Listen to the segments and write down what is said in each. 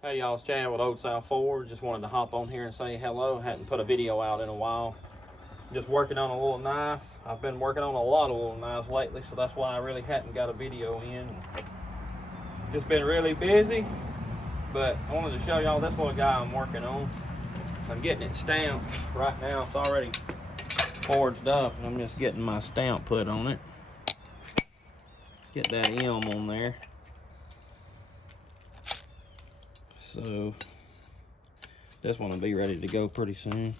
Hey y'all, it's Chad with Old South Ford. Just wanted to hop on here and say hello. Hadn't put a video out in a while. Just working on a little knife. I've been working on a lot of little knives lately, so that's why I really hadn't got a video in. Just been really busy, but I wanted to show y'all this little guy I'm working on. I'm getting it stamped right now. It's already forged up, and I'm just getting my stamp put on it. Get that M on there. So this one will be ready to go pretty soon.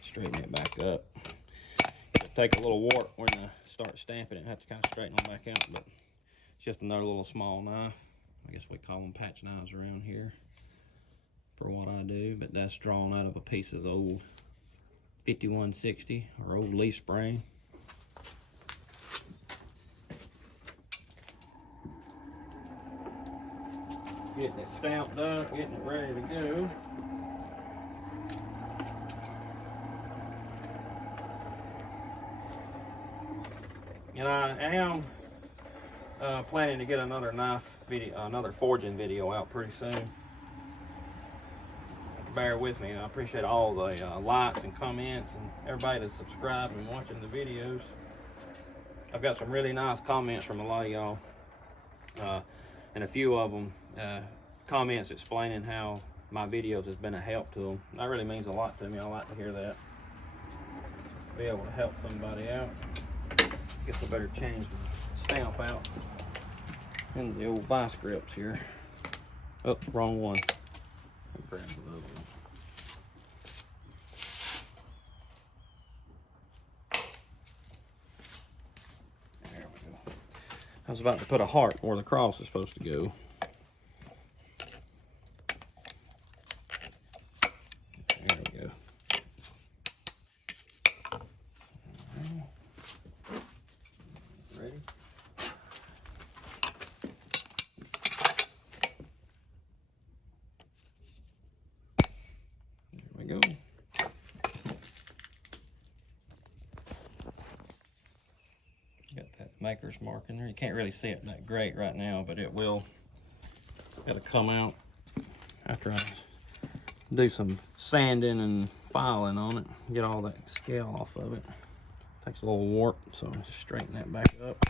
Straighten it back up. It'll take a little warp when I start stamping it. I have to kind of straighten them back out, but it's just another little small knife. I guess we call them patch knives around here for what I do, but that's drawn out of a piece of the old 5160 or old leaf spring. Getting it stamped up, getting it ready to go. And I am planning to get another knife video, another forging video out pretty soon. Bear with me. I appreciate all the likes and comments and everybody that's subscribed and watching the videos. I've got some really nice comments from a lot of y'all, and a few of them comments explaining how my videos has been a help to them. That really means a lot to me. I like to hear that. Be able to help somebody out. Guess I better change the stamp out in the old vice grips here. Oh, wrong one. Grab the other one. There we go. I was about to put a heart where the cross is supposed to go. There we go. Ready? There we go. Got that maker's mark in there. You can't really see it that great right now, but it will. It'll come out after I do some sanding and filing on it. Get all that scale off of it. Takes a little warp, so I just straighten that back up.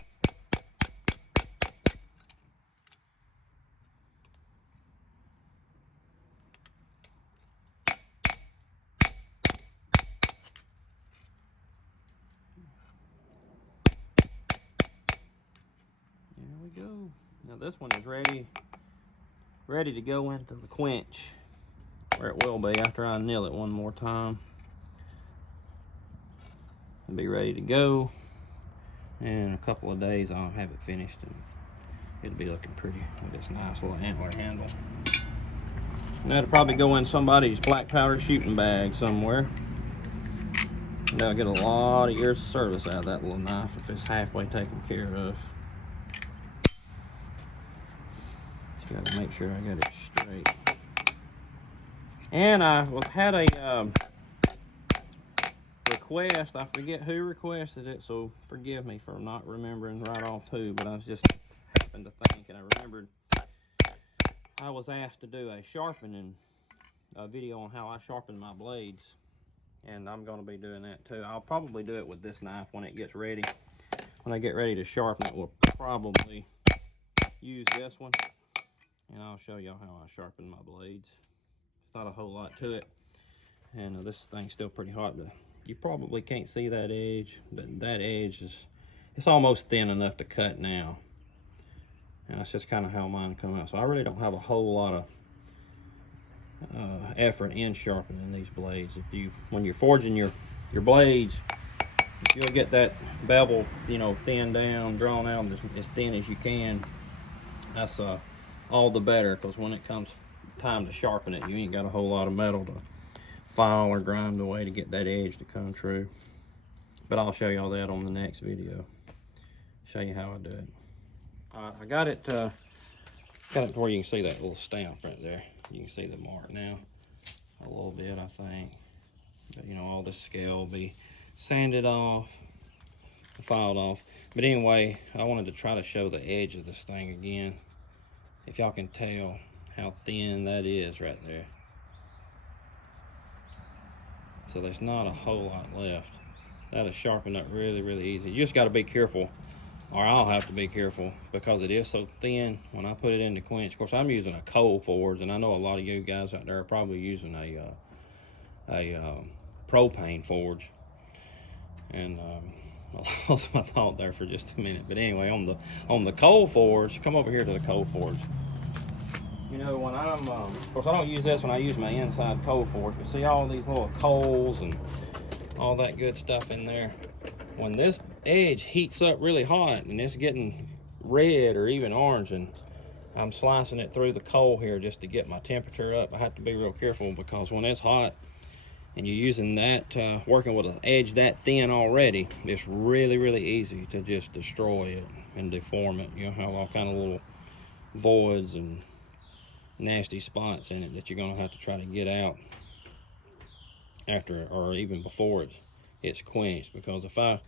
There we go. Now this one is ready to go into the quench, where it will be after I nail it one more time. It'll be ready to go. In a couple of days I'll have it finished and it'll be looking pretty with this nice little antler handle. And that'll probably go in somebody's black powder shooting bag somewhere. And they'll get a lot of years of service out of that little knife if it's halfway taken care of. Just gotta make sure I got it straight. And I had a request. I forget who requested it, so forgive me for not remembering right off who, but I was just happened to think, and I remembered I was asked to do a sharpening video on how I sharpen my blades, and I'm going to be doing that too. I'll probably do it with this knife when it gets ready. When I get ready to sharpen it, we'll probably use this one, and I'll show y'all how I sharpen my blades. It's not a whole lot to it, and this thing's still pretty hot. You probably can't see that edge, but that edge it's almost thin enough to cut now. And that's just kind of how mine come out. So I really don't have a whole lot of effort in sharpening these blades. When you're forging your blades, if you'll get that bevel, thinned down, drawn out as thin as you can, that's all the better, because when it comes time to sharpen it, you ain't got a whole lot of metal to file or grind away to get that edge to come true. But I'll show y'all that on the next video. Show you how I do it. I got it to where you can see that little stamp right there. You can see the mark now a little bit, I think. But, all this scale will be sanded off, filed off. But anyway, I wanted to try to show the edge of this thing again. If y'all can tell how thin that is right there. So there's not a whole lot left. That'll sharpen up really, really easy. You just got to be careful, or I'll have to be careful, because it is so thin when I put it in the quench. Of course, I'm using a coal forge, and I know a lot of you guys out there are probably using a propane forge. And I lost my thought there for just a minute. But anyway, on the coal forge, come over here to the coal forge. You know, when I'm, of course I don't use this when I use my inside coal forge, but see all these little coals and all that good stuff in there. When this edge heats up really hot and it's getting red or even orange, and I'm slicing it through the coal here just to get my temperature up, I have to be real careful, because when it's hot and you're using that, working with an edge that thin already, it's really, really easy to just destroy it and deform it. You know, have all kind of little voids and nasty spots in it that you're gonna have to try to get out after, or even before it's quenched. Because if I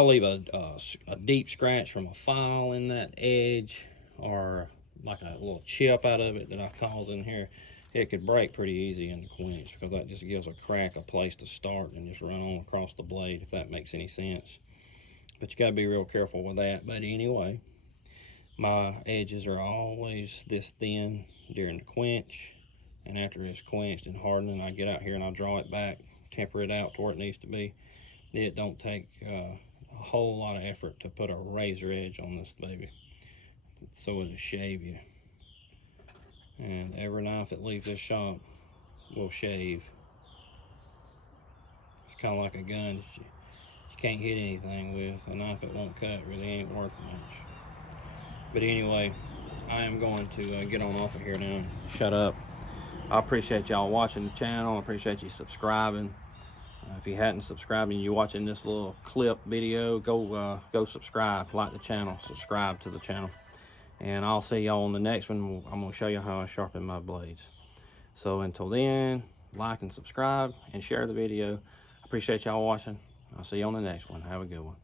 leave a deep scratch from a file in that edge, or like a little chip out of it that I cause in here, it could break pretty easy in the quench, because that just gives a crack a place to start and just run on across the blade, if that makes any sense. But you got to be real careful with that. But anyway, my edges are always this thin during the quench, and after it's quenched and hardening, I get out here and I draw it back, temper it out to where it needs to be. It don't take a whole lot of effort to put a razor edge on this baby, so it'll shave you. And every knife that leaves this shop will shave. It's kind of like a gun that you can't hit anything with. A knife that won't cut really ain't worth much. But anyway, I am going to get on off of here now and shut up. I appreciate y'all watching the channel. I appreciate you subscribing. If you hadn't subscribed and you're watching this little clip video, go subscribe, like the channel, subscribe to the channel. And I'll see y'all on the next one. I'm going to show you how I sharpen my blades. So until then, like and subscribe and share the video. I appreciate y'all watching. I'll see you on the next one. Have a good one.